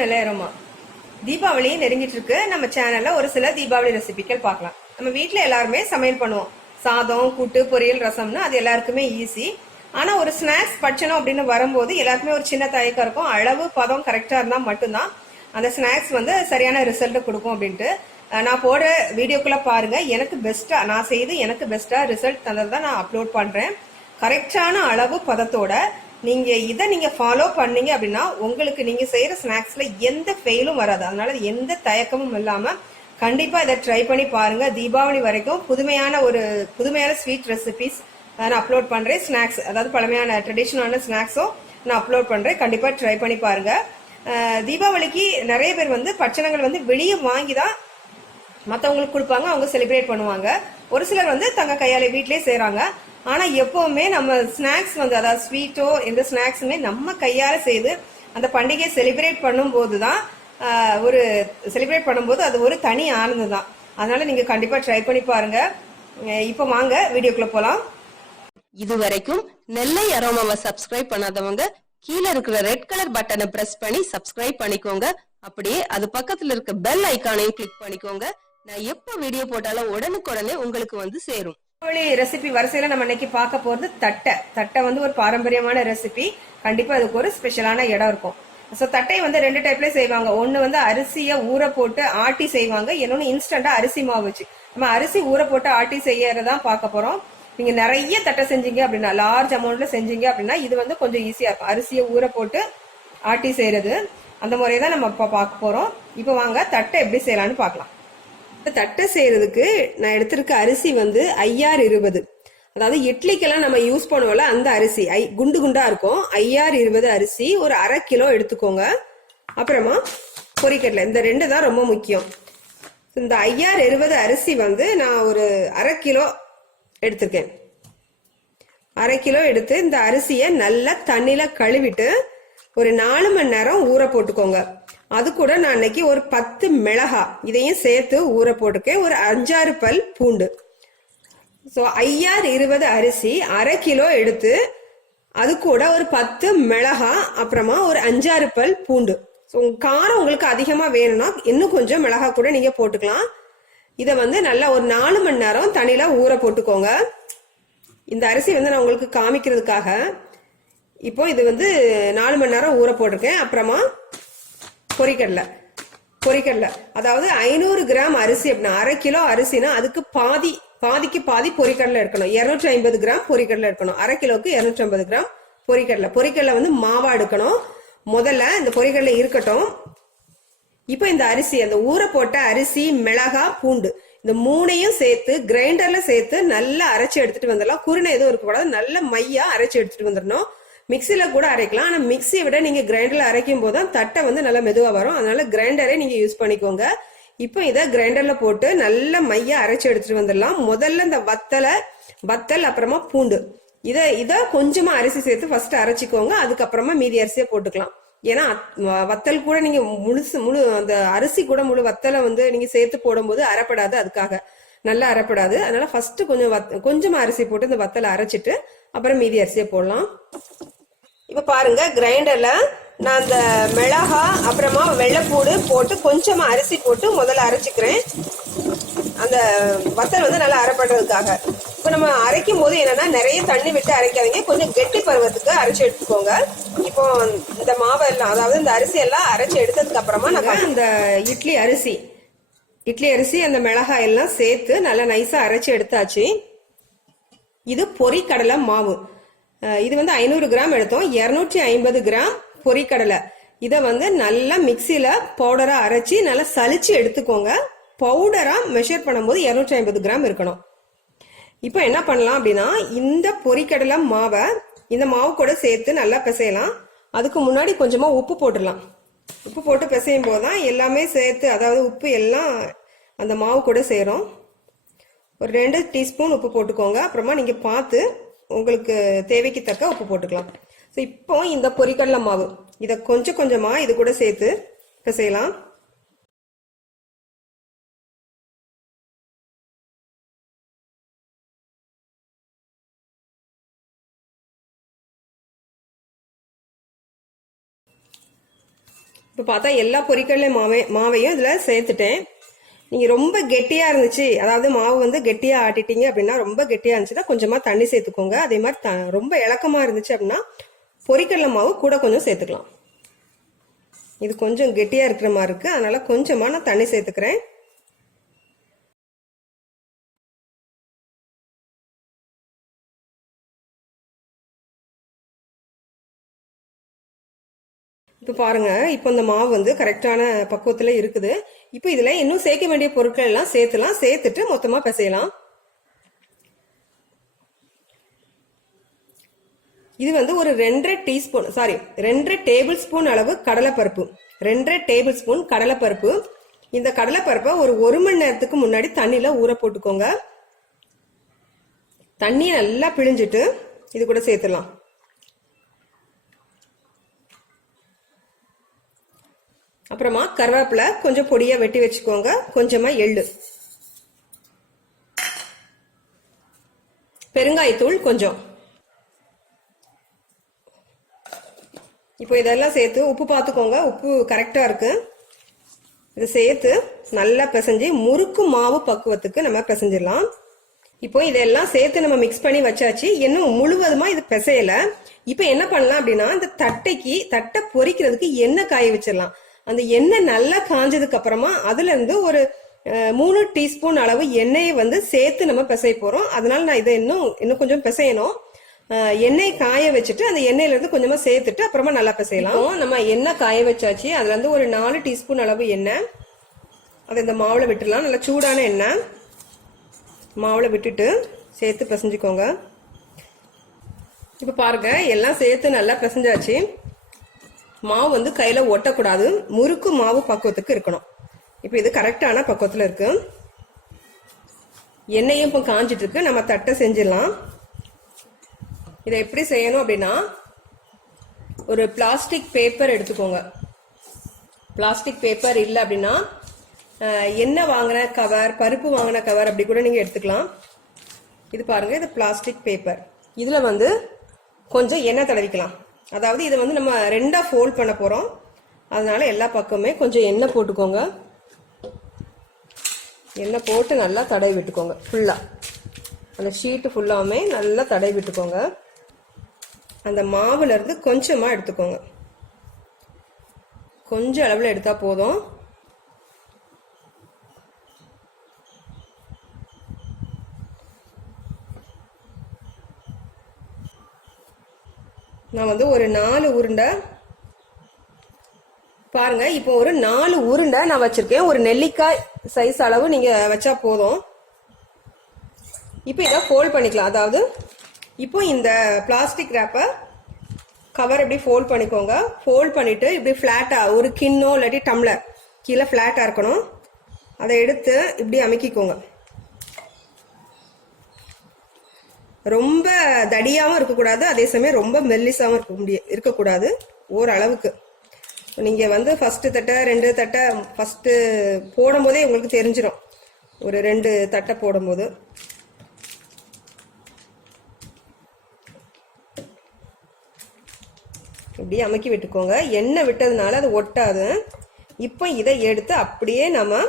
Nellai Aroma. Deepavali நெருங்கிட்டு இருக்கு. நம்ம சேனல்ல ஒரு சில தீபாவளி ரெசிபிகள் பார்க்கலாம். நம்ம வீட்ல எல்லாருமே சமையல் பண்ணுவோம். சாதம், கூட்டு, பொரியல், ரசம்னு அது எல்லாருக்குமே ஈஸி. ஆனா ஒரு ஸ்நாக்ஸ் பட்சணும் அப்படின்னு வரும்போது எல்லாருக்குமே ஒரு சின்ன தயக்கம் இருக்கும். அளவு பதம் கரெக்டா இருந்தா மட்டும்தான் அந்த ஸ்நாக்ஸ் வந்து சரியான ரிசல்ட் கொடுக்கும் அப்படின்ட்டு. நான் போடுற வீடியோக்குள்ள பாருங்க, எனக்கு பெஸ்டா நான் செய்து எனக்கு பெஸ்டா ரிசல்ட் தந்ததான் நான் அப்லோட் பண்றேன். கரெக்டான அளவு பதத்தோட நீங்க ஃபாலோ பண்ணீங்க அப்படின்னா உங்களுக்கு நீங்க செய்யற ஸ்நாக்ஸ்ல எந்த ஃபெயிலும் வராது. அதனால எந்த தயக்கமும் இல்லாம கண்டிப்பா இதை ட்ரை பண்ணி பாருங்க. தீபாவளி வரைக்கும் புதுமையான ஸ்வீட் ரெசிபிஸ் நான் அப்லோட் பண்றேன். ஸ்நாக்ஸ், அதாவது பழமையான ட்ரெடிஷனலான ஸ்நாக்ஸும் நான் அப்லோட் பண்றேன். கண்டிப்பா ட்ரை பண்ணி பாருங்க. தீபாவளிக்கு நிறைய பேர் வந்து பட்சணங்கள் வந்து வெளியே வாங்கிதான் மற்றவங்களுக்கு கொடுப்பாங்க, அவங்க செலிப்ரேட் பண்ணுவாங்க. ஒரு சிலர் வந்து தங்க கையால வீட்லயே செய்யறாங்க. ஆனா எப்பவுமே நம்ம ஸ்நாக்ஸ் வந்து, அதாவது ஸ்வீட்டோ எந்த ஸ்நாக்ஸுமே நம்ம கையால செய்து அந்த பண்டிகையை செலிப்ரேட் பண்ணும்போதுதான் அது ஒரு தனி ஆனந்தம் தான். அதனால நீங்க கண்டிப்பா ட்ரை பண்ணி பாருங்க. இப்ப வாங்க வீடியோக்குள்ள போலாம். இதுவரைக்கும் நெல்லை அரோமாவை சப்ஸ்கிரைப் பண்ணாதவங்க கீழே இருக்கிற ரெட் கலர் பட்டனை பிரஸ் பண்ணி சப்ஸ்கிரைப் பண்ணிக்கோங்க. அப்படியே அது பக்கத்துல இருக்க பெல் ஐக்கானையும் கிளிக் பண்ணிக்கோங்க. நான் எப்ப வீடியோ போட்டாலும் உடனுக்குடனே உங்களுக்கு வந்து சேரும். ரெசிபி வரிசையில நம்ம இன்னைக்கு பார்க்க போறது தட்டை வந்து ஒரு பாரம்பரியமான ரெசிபி. கண்டிப்பா அதுக்கு ஒரு ஸ்பெஷலான இடம் இருக்கும். ஸோ தட்டை வந்து ரெண்டு டைப்ல செய்வாங்க. ஒன்னு வந்து அரிசியை ஊற போட்டு ஆட்டி செய்வாங்க, இன்னொன்னு இன்ஸ்டன்டா அரிசி மாவு வச்சு. நம்ம அரிசி ஊற போட்டு ஆட்டி செய்யறதான் பார்க்க போறோம். நீங்க நிறைய தட்டை செஞ்சீங்க அப்படின்னா, லார்ஜ் அமௌண்ட்ல செஞ்சீங்க அப்படின்னா இது வந்து கொஞ்சம் ஈஸியா இருக்கும். அரிசியை ஊற போட்டு ஆட்டி செய்யறது அந்த முறையை தான் நம்ம இப்ப பார்க்க போறோம். இப்ப வாங்க தட்டை எப்படி செய்யலாம்னு பார்க்கலாம். தட்டை செய்யறதுக்கு நான் எடுத்திருக்க அரிசி வந்து IR20, அதாவது இட்லிக்கெல்லாம் நம்ம யூஸ் பண்ணுவோம்ல அந்த அரிசி, குண்டு குண்டா இருக்கும். IR20 அரிசி ஒரு 1/2 கிலோ எடுத்துக்கோங்க. அப்புறமா பொரிக்கடலை, இந்த ரெண்டு தான் ரொம்ப முக்கியம். இந்த IR20 அரிசி வந்து நான் ஒரு 1/2 கிலோ எடுத்திருக்கேன். 1/2 கிலோ எடுத்து இந்த அரிசியை நல்லா தண்ணியில கழுவிட்டு ஒரு 4 மணி நேரம் ஊற போட்டுக்கோங்க. அது கூட நான் இன்னைக்கு ஒரு 10 மிளகா இதையும் சேர்த்து ஊற போட்டுக்கேன். ஒரு 5-6 பல் பூண்டு. ஸோ IR20 அரிசி 1/2 கிலோ எடுத்து அது கூட ஒரு 10 மிளகா, அப்புறமா ஒரு 5-6 பல் பூண்டு. ஸோ காரம் உங்களுக்கு அதிகமா வேணும்னா இன்னும் கொஞ்சம் மிளகா கூட நீங்க போட்டுக்கலாம். இதை வந்து நல்லா ஒரு 4 மணி நேரம் தண்ணியில ஊற போட்டுக்கோங்க. இந்த அரிசி வந்து நான் உங்களுக்கு காமிக்கிறதுக்காக இப்போ இது வந்து 4 மணி நேரம் ஊற போட்டிருக்கேன். அப்புறமா பொரிக்கடலை, அதாவது 500 கிராம் அரிசி அப்படின்னா 1/2 கிலோ அரிசினா அதுக்கு பாதிக்கு பாதி பொரிக்கடலை எடுக்கணும். 250 கிராம் பொரிக்கடலை எடுக்கணும். 1/2 கிலோக்கு 250 கிராம் பொரிக்கடலை வந்து மாவா எடுக்கணும். முதல்ல இந்த பொரிக்கடலை இருக்கட்டும். இப்ப இந்த அரிசி, அந்த ஊற போட்ட அரிசி, மிளகா, பூண்டு இந்த மூணையும் சேர்த்து கிரைண்டர்ல சேர்த்து நல்லா அரைச்சு எடுத்துட்டு வந்துடலாம். குருணை எதுவும் இருக்கக்கூடாது, நல்ல மையா அரைச்சு எடுத்துட்டு வந்துடணும். மிக்சில கூட அரைக்கலாம், ஆனா மிக்சியை விட நீங்க கிரைண்டர்ல அரைக்கும் போதுதான் தட்டை வந்து நல்லா மெதுவா வரும். அதனால கிரைண்டரே நீங்க யூஸ் பண்ணிக்கோங்க. இப்போ இதை கிரைண்டர்ல போட்டு நல்ல மையா அரைச்சு எடுத்துட்டு வந்துடலாம். முதல்ல இந்த வத்தல் அப்புறமா பூண்டு இத கொஞ்சமா அரிசி சேர்த்து ஃபர்ஸ்ட் அரைச்சிக்கோங்க. அதுக்கப்புறமா மீதி அரிசியை போட்டுக்கலாம். ஏன்னா வத்தல் கூட நீங்க முழு அந்த அரிசி கூட முழு வத்தலை வந்து நீங்க சேர்த்து போடும்போது அரைப்படாது, அதுக்காக நல்லா அரைப்படாது. அதனால ஃபர்ஸ்ட் கொஞ்சமா அரிசி போட்டு இந்த வத்தலை அரைச்சிட்டு அப்புறம் மீதி அரிசியை போடலாம். இப்ப பாருங்க, கிரைண்டர்ல நான் அந்த மிளகா அப்புறமா வெள்ளைப்பூடு போட்டு கொஞ்சமா அரிசி போட்டு முதல்ல அரைச்சிக்கிறேன். அந்த வத்தல் வந்து நல்லா அரைப்படுறதுக்காக. இப்ப நம்ம அரைக்கும் போது என்னன்னா நிறைய தண்ணி விட்டு அரைக்காதீங்க, கொஞ்சம் கெட்டி பருவத்துக்கு அரைச்சு எடுத்துக்கோங்க. இப்போ இந்த மாவு எல்லாம், அதாவது இந்த அரிசி எல்லாம் அரைச்சு எடுத்ததுக்கு அப்புறமா நம்ம இந்த இட்லி அரிசி அந்த மிளகாய் எல்லாம் சேர்த்து நல்லா நைஸா அரைச்சு எடுத்தாச்சு. இது பொரிக்கடலை மாவு. இது வந்து 500 கிராம் எடுத்தோம். 250 கிராம் பொரிக்கடலை. இதை வந்து நல்லா மிக்சியில பவுடரா அரைச்சி நல்லா சலிச்சு எடுத்துக்கோங்க. பவுடரா மெஷர் பண்ணும்போது 250 கிராம் இருக்கணும். இப்போ என்ன பண்ணலாம் அப்படின்னா, இந்த பொரிக்கடலை மாவை இந்த மாவு கூட சேர்த்து நல்லா பிசையலாம். அதுக்கு முன்னாடி கொஞ்சமா உப்பு போட்டுடலாம். உப்பு போட்டு பிசையும் போதுதான் எல்லாமே சேர்த்து, அதாவது உப்பு எல்லாம் அந்த மாவு கூட சேரும். ஒரு 2 டீஸ்பூன் உப்பு போட்டுக்கோங்க. அப்புறமா நீங்க பார்த்து உங்களுக்கு தேவைக்கு தக்க உப்பு போட்டுக்கலாம். ஸோ இப்போ இந்த பொரிக்கடலை மாவு இதை கொஞ்சமா இது கூட சேர்த்து பிசையலாம். இப்போ பார்த்தா எல்லா பொரிக்கடலை மாவையும் இதில் சேர்த்துட்டேன். நீங்கள் ரொம்ப கெட்டியாக இருந்துச்சு, அதாவது மாவு வந்து கெட்டியாக ஆட்டிட்டீங்க அப்படின்னா, ரொம்ப கெட்டியாக இருந்துச்சுன்னா கொஞ்சமாக தண்ணி சேர்த்துக்கோங்க. அதே மாதிரி ரொம்ப இலக்கமாக இருந்துச்சு அப்படின்னா பொரிக்கடலை மாவு கூட கொஞ்சம் சேர்த்துக்கலாம். இது கொஞ்சம் கெட்டியாக இருக்கிற மாதிரி இருக்குது, அதனால் கொஞ்சமாக நான் தண்ணி சேர்த்துக்கிறேன். இப்போ பாருங்க, இப்போ இந்த மாவு வந்து கரெக்டான பக்குவத்தில் இருக்குது. இப்போ இதில் இன்னும் சேர்க்க வேண்டிய பொருட்கள் எல்லாம் சேர்த்துட்டு மொத்தமாக பிசையலாம். இது வந்து ஒரு 2.5 டேபிள் ஸ்பூன் அளவு கடலைப்பருப்பு. 2.5 டேபிள் ஸ்பூன் கடலைப்பருப்பு. இந்த கடலைப்பருப்பை ஒரு 1 மணி நேரத்துக்கு முன்னாடி தண்ணியில ஊற போட்டுக்கோங்க. தண்ணியை நல்லா பிழிஞ்சிட்டு இது கூட சேர்த்துடலாம். அப்புறமா கருவேப்பிலை கொஞ்சம் பொடியா வெட்டி வச்சுக்கோங்க. கொஞ்சமா எள்ளு, பெருங்காயத்தூள் கொஞ்சம். இப்போ இதெல்லாம் சேர்த்து உப்பு பார்த்துக்கோங்க, உப்பு கரெக்டா இருக்கு. இதை சேர்த்து நல்லா பிசைஞ்சு முறுக்கு மாவு பக்குவத்துக்கு நம்ம பிசைஞ்சிடலாம். இப்போ இதெல்லாம் சேர்த்து நம்ம மிக்ஸ் பண்ணி வச்சாச்சு. இன்னும் முழுவதுமா இது பிசையல. இப்போ என்ன பண்ணலாம் அப்படின்னா, இந்த தட்டை பொரிக்கிறதுக்கு எண்ணெய் காய வச்சிடலாம். அந்த எண்ணெய் நல்லா காஞ்சதுக்கு அப்புறமா அதுல இருந்து ஒரு 3 டீஸ்பூன் அளவு எண்ணெயை வந்து சேர்த்து நம்ம பிசைய போறோம். அதனால நான் இதை இன்னும் கொஞ்சம் பிசையணும். எண்ணெய் காய வச்சுட்டு அந்த எண்ணெயில இருந்து கொஞ்சமா சேர்த்துட்டு அப்புறமா நல்லா பிசையலாம். நம்ம எண்ணெய் காய வச்சாச்சு. அதுல இருந்து ஒரு 4 டீஸ்பூன் அளவு எண்ணெய் அதை இந்த மாவுல விட்டுடலாம். நல்லா சூடான எண்ணெய் மாவுல விட்டுட்டு சேர்த்து பிசைஞ்சுக்கோங்க. இப்ப பாருங்க, எல்லாம் சேர்த்து நல்லா பிசைஞ்சாச்சு. மாவு வந்து கையில ஒட்டக்கூடாது, முறுக்கு மாவு பக்குவத்துக்கு இருக்கணும். இப்ப இது கரெக்டான பக்குவத்துல இருக்கு. எண்ணெயும் இப்ப காஞ்சிட்டு இருக்கு. நம்ம தட்டை செஞ்சிடலாம். இதை எப்படி செய்யணும் அப்படின்னா, ஒரு பிளாஸ்டிக் பேப்பர் எடுத்துக்கோங்க. பிளாஸ்டிக் பேப்பர் இல்லை அப்படின்னா எண்ணெய் வாங்கின கவர், பருப்பு வாங்கின கவர் அப்படி கூட நீங்க எடுத்துக்கலாம். இது பாருங்க, இது பிளாஸ்டிக் பேப்பர். இதுல வந்து கொஞ்சம் எண்ணெய் தடவிக்கலாம். அதாவது இதை வந்து நம்ம 2ஆ ஃபோல்ட் பண்ண போறோம். அதனால எல்லா பக்கமே கொஞ்சம் எண்ணெய் போட்டுக்கோங்க. எண்ணெய் போட்டு நல்லா தடவி விட்டுக்கோங்க. ஃபுல்லா அந்த ஷீட்டு ஃபுல்லாவுமே நல்லா தடவி விட்டுக்கோங்க. அந்த மாவுல இருந்து கொஞ்சமா எடுத்துக்கோங்க. கொஞ்சம் அளவுல எடுத்தா போதும். நான் வந்து ஒரு 4 உருண்டை பாருங்க, இப்போ ஒரு 4 உருண்டை நான் வச்சிருக்கேன். ஒரு நெல்லிக்காய் சைஸ் அளவு நீங்க வச்சா போதும். இப்போ இதை ஃபோல்ட் பண்ணிக்கலாம். அதாவது இப்போ இந்த பிளாஸ்டிக் ரேப்பை கவர் இப்படி ஃபோல்ட் பண்ணிக்கோங்க. ஃபோல்ட் பண்ணிட்டு இப்படி ஃபிளாட்டா ஒரு கிண்ணோ இல்லாட்டி டம்ளர் கீழே ஃபிளாட்டா இருக்கணும். அதை எடுத்து இப்படி அமைக்கிக்கோங்க. ரொம்ப தடியாவும் இருக்கக்கூடாது, அதே சமயம் ரொம்ப மெல்லிசாவும் இருக்கக்கூடாது. ஓரளவுக்கு நீங்க வந்து ஃபர்ஸ்ட் தட்டை 2 தட்டை ஃபர்ஸ்ட் போடும் போதே உங்களுக்கு தெரிஞ்சிடும். ஒரு 2 தட்டை போடும்போது இப்படி அமுக்கி விட்டுக்கோங்க. எண்ணெய் விட்டதுனால அது ஒட்டாது. இப்போ இதை எடுத்து அப்படியே நம்ம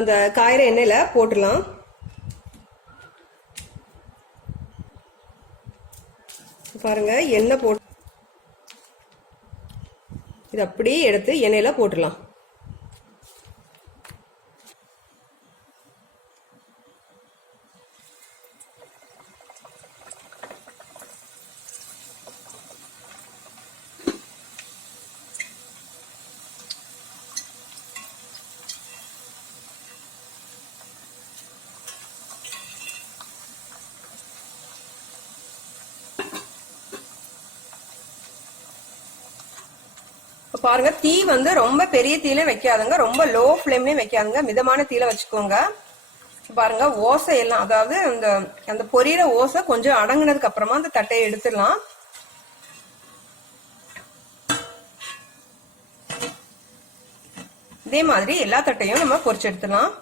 அந்த காயிற எண்ணெயில போட்டுடலாம். பாருங்க, எண்ணெய் போட்டு இது அப்படியே எடுத்து எண்ணெயில போட்டுடலாம். பாருங்க, தீ வந்து ரொம்ப பெரிய தீல வைக்காதுங்க, ரொம்ப லோ ஃப்ளேம்லயும் வைக்காதுங்க, மிதமான தீல வச்சுக்கோங்க. பாருங்க, ஓசை எல்லாம், அதாவது அந்த பொரியிற ஓசை கொஞ்சம் அடங்குனதுக்கு அப்புறமா அந்த தட்டையை எடுத்துடலாம். இதே மாதிரி எல்லா தட்டையும் நம்ம பொரிச்சு எடுத்துடலாம்.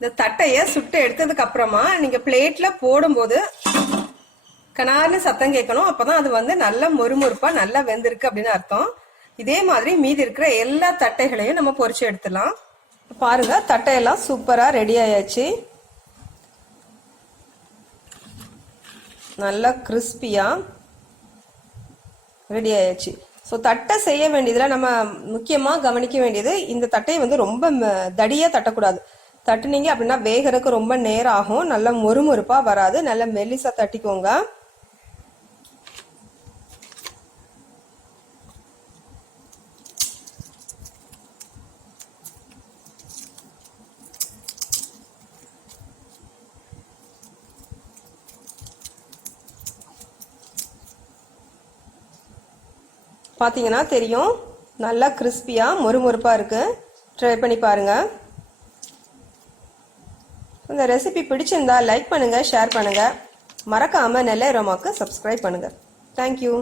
இந்த தட்டையை சுட்டு எடுத்ததுக்கு அப்புறமா நீங்க பிளேட்ல போடும்போது கனார்னு சத்தம் கேட்கணும். அப்பதான் அது வந்து நல்லா மொறுமொறுப்பா நல்லா வெந்திருக்கு அப்படின்னு அர்த்தம். இதே மாதிரி மீதி இருக்கிற எல்லா தட்டைகளையும் நம்ம பொரிச்சு எடுத்துடலாம். பாருங்க, தட்டையெல்லாம் சூப்பரா ரெடி ஆயாச்சு. நல்லா கிறிஸ்பியா ரெடி ஆயாச்சு. ஸோ தட்டை செய்ய வேண்டியதுல நம்ம முக்கியமா கவனிக்க வேண்டியது, இந்த தட்டையை வந்து ரொம்ப தடியா தட்டக்கூடாது. தட்டுனீங்க அப்படின்னா வேகறதுக்கு ரொம்ப நேரம் ஆகும், நல்லா மொறுமொறுப்பா வராது. நல்லா மெல்லிசா தட்டிக்கோங்க. பார்த்தீங்கன்னா தெரியும், நல்லா கிறிஸ்பியா மொறுமொறுப்பா இருக்கு. ட்ரை பண்ணி பாருங்க. இந்த ரெசிபி பிடிச்சிருந்தா லைக் பண்ணுங்க, ஷேர் பண்ணுங்க. மறக்காம நெல்லை அரோமாக்கு சப்ஸ்கிரைப் பண்ணுங்க. தேங்க்யூ.